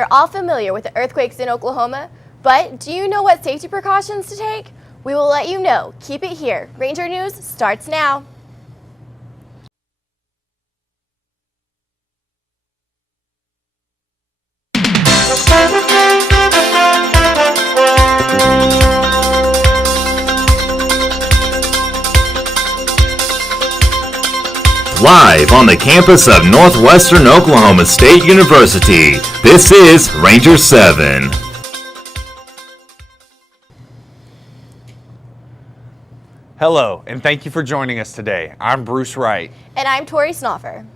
You're all familiar with the earthquakes in Oklahoma, but do you know what safety precautions to take? We will let you know. Keep it here. Ranger News starts now. Live on the campus of Northwestern Oklahoma State University, this is Ranger 7. Hello, and thank you for joining us today. I'm Bruce Wright. And I'm Tori Snoffer.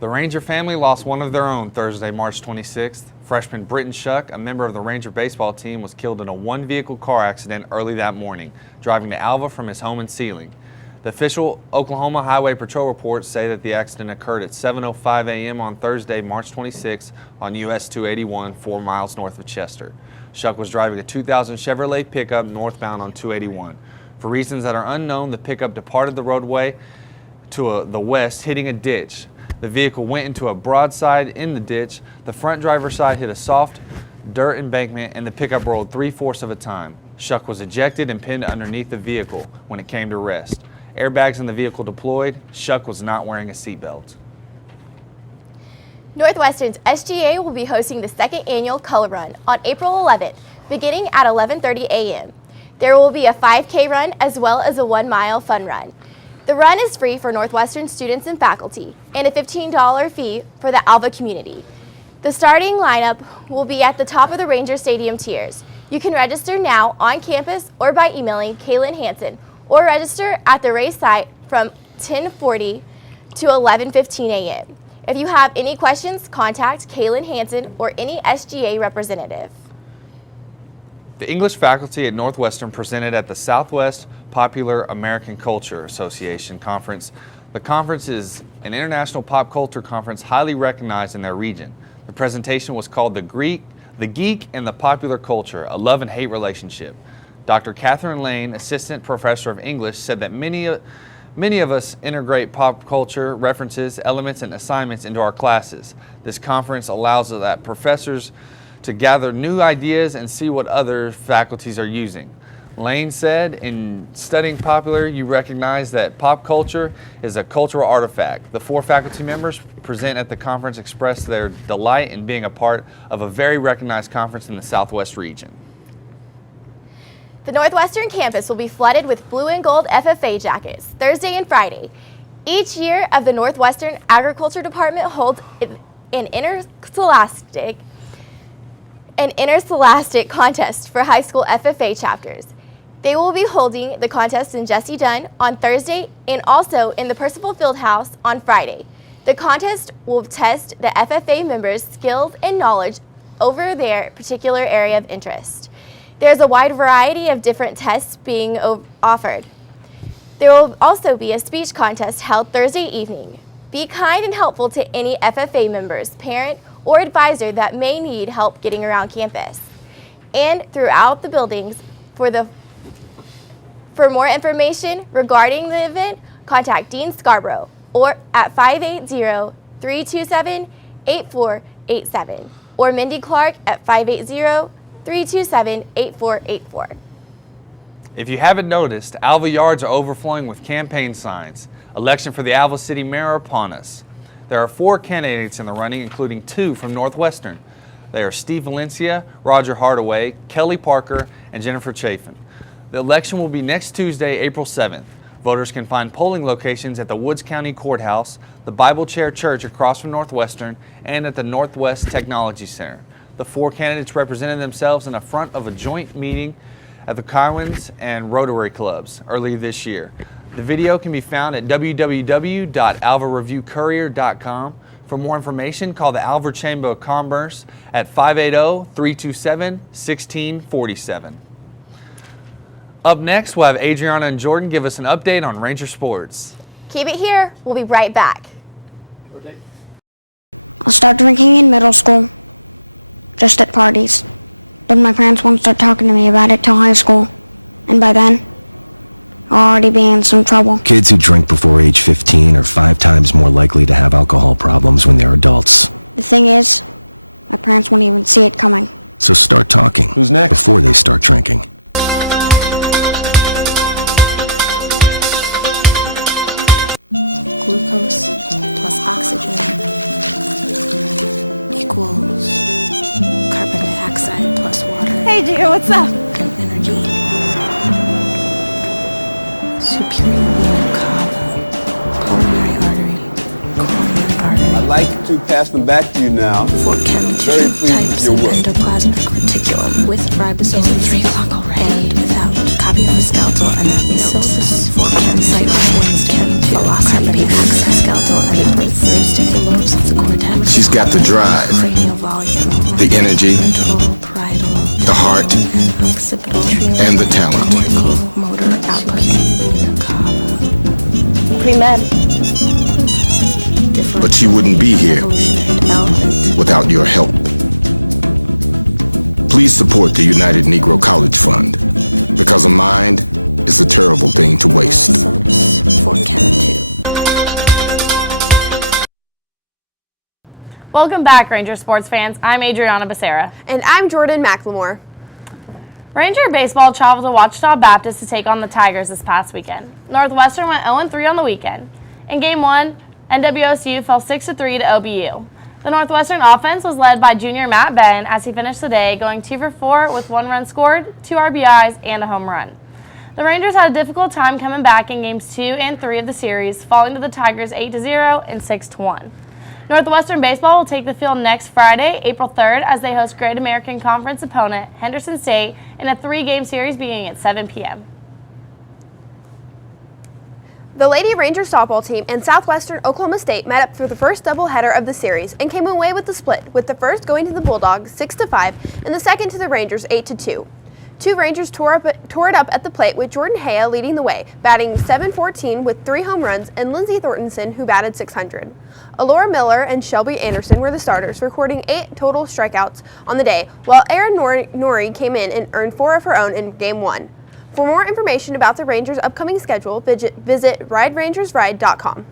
The Ranger family lost one of their own Thursday, March 26th. Freshman Britton Shuck, a member of the Ranger baseball team, was killed in a one-vehicle car accident early that morning, driving to Alva from his home in Sealing. The official Oklahoma Highway Patrol reports say that the accident occurred at 7:05 a.m. on Thursday, March 26 on US 281, 4 miles north of Chester. Shuck was driving a 2000 Chevrolet pickup northbound on 281. For reasons that are unknown, the pickup departed the roadway to the west, hitting a ditch. The vehicle went into a broadside in the ditch. The front driver's side hit a soft dirt embankment, and the pickup rolled 3/4 of a time. Shuck was ejected and pinned underneath the vehicle when it came to rest. Airbags in the vehicle deployed. Shuck was not wearing a seatbelt. Northwestern's SGA will be hosting the second annual Color Run on April 11th, beginning at 11:30 a.m. There will be a 5K run as well as a 1-mile fun run. The run is free for Northwestern students and faculty, and a $15 fee for the Alva community. The starting lineup will be at the top of the Ranger Stadium tiers. You can register now on campus or by emailing Kaylin Hansen, or register at the race site from 10:40 to 11:15 a.m. If you have any questions, contact Kaylin Hansen or any SGA representative. The English faculty at Northwestern presented at the Southwest Popular American Culture Association conference. The conference is an international pop culture conference highly recognized in their region. The presentation was called The Geek and the Popular Culture, a love and hate relationship. Dr. Catherine Lane, Assistant Professor of English, said that many of us integrate pop culture references, elements, and assignments into our classes. This conference allows that professors to gather new ideas and see what other faculties are using. Lane said, in studying popular, you recognize that pop culture is a cultural artifact. The 4 faculty members present at the conference expressed their delight in being a part of a very recognized conference in the Southwest region. The Northwestern campus will be flooded with blue and gold FFA jackets Thursday and Friday. Each year of the Northwestern Agriculture Department holds an interscholastic contest for high school FFA chapters. They will be holding the contest in Jesse Dunn on Thursday and also in the Percival Fieldhouse on Friday. The contest will test the FFA members' skills and knowledge over their particular area of interest. There's a wide variety of different tests being offered. There will also be a speech contest held Thursday evening. Be kind and helpful to any FFA members, parent, or advisor that may need help getting around campus and throughout the buildings. For more information regarding the event, contact Dean Scarborough or at 580-327-8487 or Mindy Clark at 580-327-8484. If you haven't noticed, Alva yards are overflowing with campaign signs. Election for the Alva City Mayor are upon us. There are 4 candidates in the running, including 2 from Northwestern. They are Steve Valencia, Roger Hardaway, Kelly Parker, and Jennifer Chafin. The election will be next Tuesday, April 7th. Voters can find polling locations at the Woods County Courthouse, the Bible Chair Church across from Northwestern, and at the Northwest Technology Center. The 4 candidates represented themselves in the front of a joint meeting at the Cowens and Rotary Clubs early this year. The video can be found at www.alvareviewcourier.com. For more information, call the Alva Chamber of Commerce at 580-327-1647. Up next, we'll have Adriana and Jordan give us an update on Ranger sports. Keep it here. We'll be right back. I started drinking in middle school, just at parties. But my parents won't start talking to me about it till high school. And by then, I'll already be in some trouble. Kids who drink before age 15 are 5 times more likely to have alcohol problems when they're adults. The thing is, My parents won't even see it coming. So start talking. Who's next? Before they start drinking. Glucose plus oxygen equals carbon dioxide plus water. Hey, dear, what's up? And energy. Superior vena cava, pulmonary artery, coronary artery. I'd like to pass them back to you now. For chem Very tissue pleased with types your of work. endoplasmic reticulum with ribosomes 3 o'clock already. And without copy of the skeletal anatomy notes. For chem cycles chem to velocity axis skeletal anatomy refers to the lobes of the cortex. She's got the drive, Cranial volume. the energy, Ventral, parietal, the heart, and occipital. and the talent. Motor output. Vena cava. Pre-med. Different But she wouldn't be here evolutionary development. without your help. Please support the United Negro College Fund, because a mind is a terrible thing to waste. Sodas for chem 2. Welcome back, Ranger sports fans. I'm Adriana Becerra. And I'm Jordan McLemore. Ranger baseball traveled to Ouachita Baptist to take on the Tigers this past weekend. Northwestern went 0-3 on the weekend. In Game 1, NWSU fell 6-3 to OBU. The Northwestern offense was led by junior Matt Ben as he finished the day going 2 for 4 with 1 run scored, 2 RBIs, and a home run. The Rangers had a difficult time coming back in Games 2 and 3 of the series, falling to the Tigers 8-0 and 6-1. Northwestern baseball will take the field next Friday, April 3rd, as they host Great American Conference opponent Henderson State in a 3-game series beginning at 7 p.m. The Lady Ranger softball team and Southwestern Oklahoma State met up for the first doubleheader of the series and came away with the split, with the first going to the Bulldogs 6-5 and the second to the Rangers 8-2. Two Rangers tore it up at the plate, with Jordan Haya leading the way, batting .714 with 3 home runs, and Lindsey Thorntonson, who batted .600. Alora Miller and Shelby Anderson were the starters, recording 8 total strikeouts on the day, while Erin Norrie came in and earned 4 of her own in Game 1. For more information about the Rangers' upcoming schedule, visit riderangersride.com.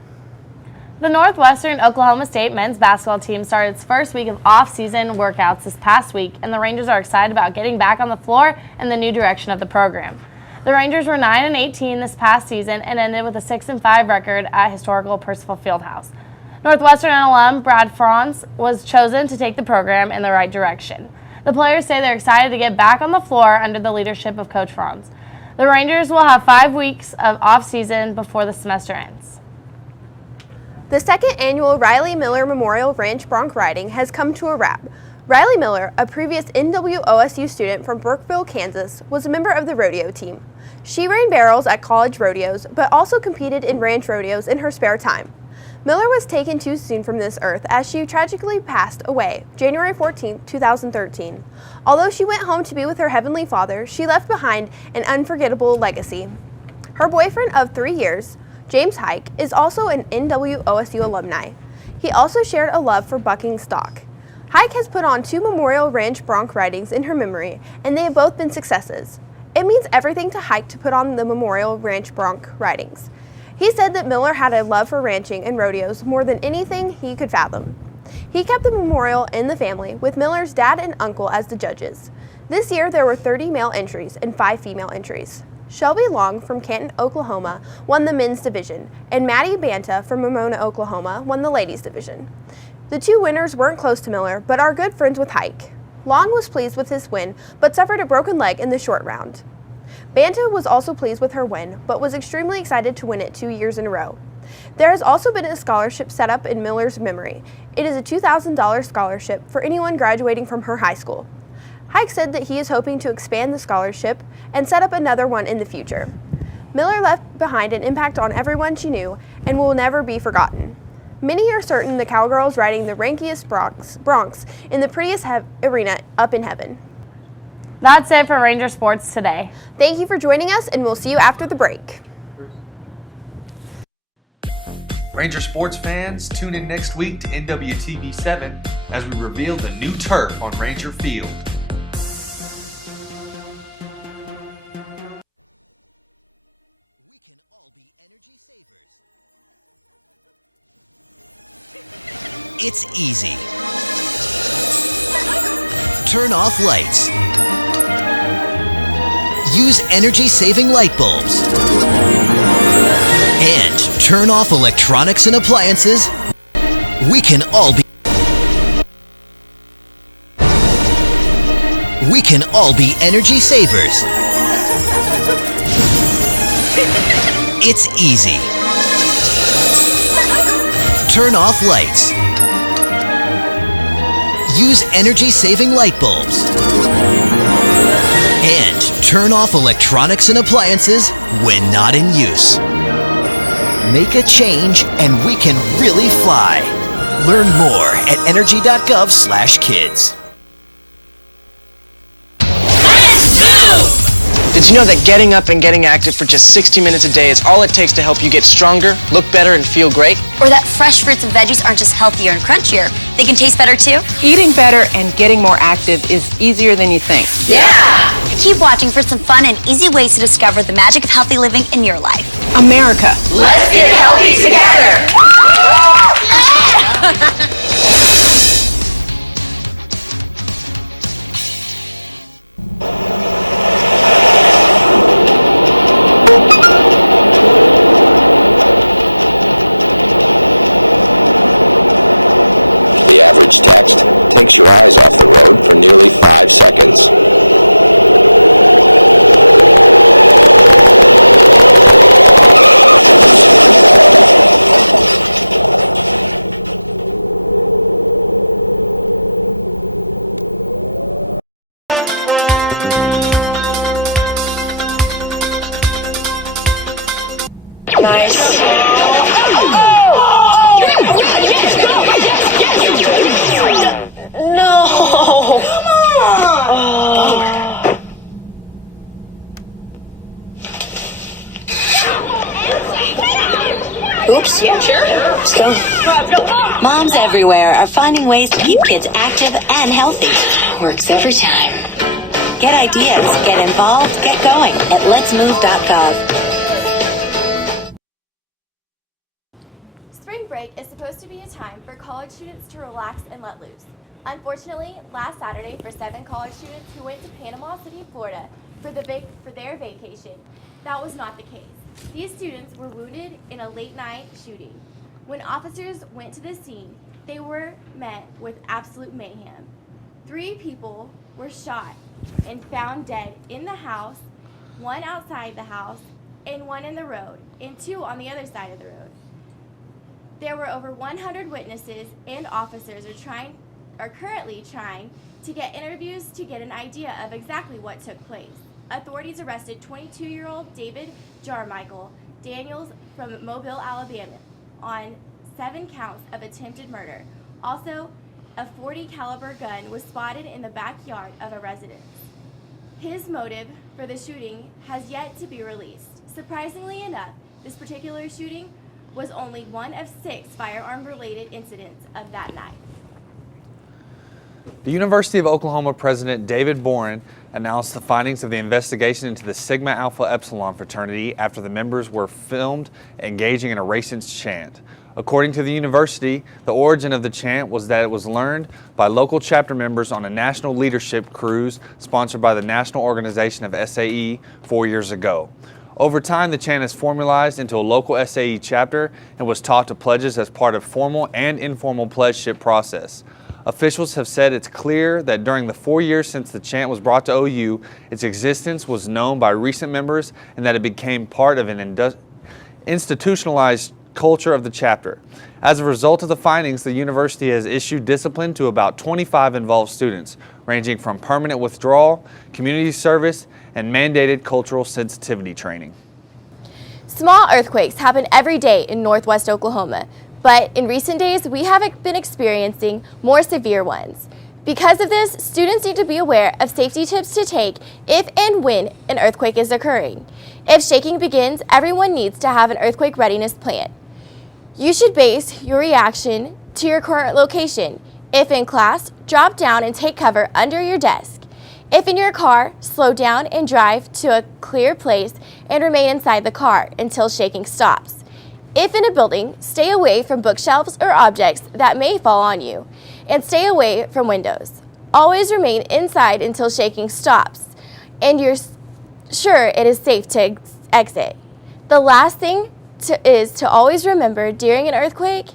The Northwestern Oklahoma State men's basketball team started its first week of off-season workouts this past week, and the Rangers are excited about getting back on the floor and the new direction of the program. The Rangers were 9-18 this past season and ended with a 6-5 record at historical Percival Fieldhouse. Northwestern alum Brad Franz was chosen to take the program in the right direction. The players say they're excited to get back on the floor under the leadership of Coach Franz. The Rangers will have 5 weeks of off-season before the semester ends. The second annual Riley Miller Memorial Ranch Bronc Riding has come to a wrap. Riley Miller, a previous NWOSU student from Brookville, Kansas, was a member of the rodeo team. She ran barrels at college rodeos, but also competed in ranch rodeos in her spare time. Miller was taken too soon from this earth as she tragically passed away January 14, 2013. Although she went home to be with her Heavenly Father, she left behind an unforgettable legacy. Her boyfriend of 3 years, James Hike, is also an NWOSU alumni. He also shared a love for bucking stock. Hike has put on 2 Memorial Ranch Bronc ridings in her memory, and they have both been successes. It means everything to Hike to put on the Memorial Ranch Bronc ridings. He said that Miller had a love for ranching and rodeos more than anything he could fathom. He kept the memorial in the family, with Miller's dad and uncle as the judges. This year there were 30 male entries and 5 female entries. Shelby Long from Canton, Oklahoma won the men's division, and Maddie Banta from Ramona, Oklahoma won the ladies division. The 2 winners weren't close to Miller, but are good friends with Hike. Long was pleased with his win, but suffered a broken leg in the short round. Banta was also pleased with her win, but was extremely excited to win it 2 years in a row. There has also been a scholarship set up in Miller's memory. It is a $2,000 scholarship for anyone graduating from her high school. Hike said that he is hoping to expand the scholarship and set up another one in the future. Miller left behind an impact on everyone she knew and will never be forgotten. Many are certain the Cowgirls riding the rankiest Broncs in the prettiest arena up in heaven. That's it for Ranger Sports today. Thank you for joining us, and we'll see you after the break. Ranger sports fans, tune in next week to NWTV7 as we reveal the new turf on Ranger Field. We can all be energy savers. It's easy. turn off lights. Use energy-saving light bulbs. And turn off electronics and appliances. We can all be energy savers. It's easy. Turn off lights. Use energy-saving light bulbs. And turn off electronics and appliances when not in use. Make a change and we can really fly. Learn more at energy.gov/kids. Did you know that getting up and getting active for just 60 minutes a day is all it takes to help you get stronger, look better, and feel great? Or that fresh fruits and veggies aren't just healthier and crunchier, they can taste better too? Eating better and getting more active is easier than you think. Yeah! Keep watching for some fun and easy ways to discover the magic of healthy living in your life. America. Let's get healthy together! The average text takes your eyes off the road for nearly 5 seconds. Oops, yeah, sure. Let's go. Moms everywhere are finding ways to keep kids active and healthy. Works every time. Get ideas, get involved, get going at letsmove.gov. Spring break is supposed to be a time for college students to relax and let loose. Unfortunately, last Saturday for 7 college students who went to Panama City, Florida for their vacation, that was not the case. These students were wounded in a late-night shooting. When officers went to the scene, they were met with absolute mayhem. 3 people were shot and found dead in the house, 1 outside the house, and 1 in the road, and 2 on the other side of the road. There were over 100 witnesses, and officers are currently trying to get interviews to get an idea of exactly what took place. Authorities arrested 22-year-old David Jarmichael Daniels from Mobile, Alabama, on 7 counts of attempted murder. Also, a .40 caliber gun was spotted in the backyard of a residence. His motive for the shooting has yet to be released. Surprisingly enough, this particular shooting was only one of 6 firearm-related incidents of that night. The University of Oklahoma President David Boren announced the findings of the investigation into the Sigma Alpha Epsilon fraternity after the members were filmed engaging in a racist chant. According to the university, the origin of the chant was that it was learned by local chapter members on a national leadership cruise sponsored by the National Organization of SAE 4 years ago. Over time, the chant is formalized into a local SAE chapter and was taught to pledges as part of formal and informal pledgeship process. Officials have said it's clear that during the 4 years since the chant was brought to OU, its existence was known by recent members and that it became part of an institutionalized culture of the chapter. As a result of the findings, the university has issued discipline to about 25 involved students, ranging from permanent withdrawal, community service, and mandated cultural sensitivity training. Small earthquakes happen every day in northwest Oklahoma, but in recent days we have been experiencing more severe ones. Because of this, students need to be aware of safety tips to take if and when an earthquake is occurring. If shaking begins, everyone needs to have an earthquake readiness plan. You should base your reaction to your current location. If in class, drop down and take cover under your desk. If in your car, slow down and drive to a clear place and remain inside the car until shaking stops. If in a building, stay away from bookshelves or objects that may fall on you, and stay away from windows. Always remain inside until shaking stops and you're sure it is safe to exit. The last thing is to always remember during an earthquake,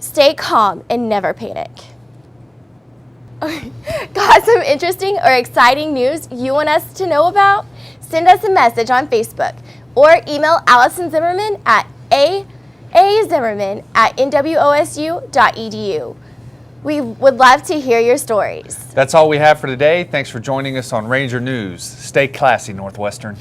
stay calm and never panic. Got some interesting or exciting news you want us to know about? Send us a message on Facebook or email Allison Zimmerman at azimmerman@nwosu.edu. We would love to hear your stories. That's all we have for today. Thanks for joining us on Ranger News. Stay classy, Northwestern.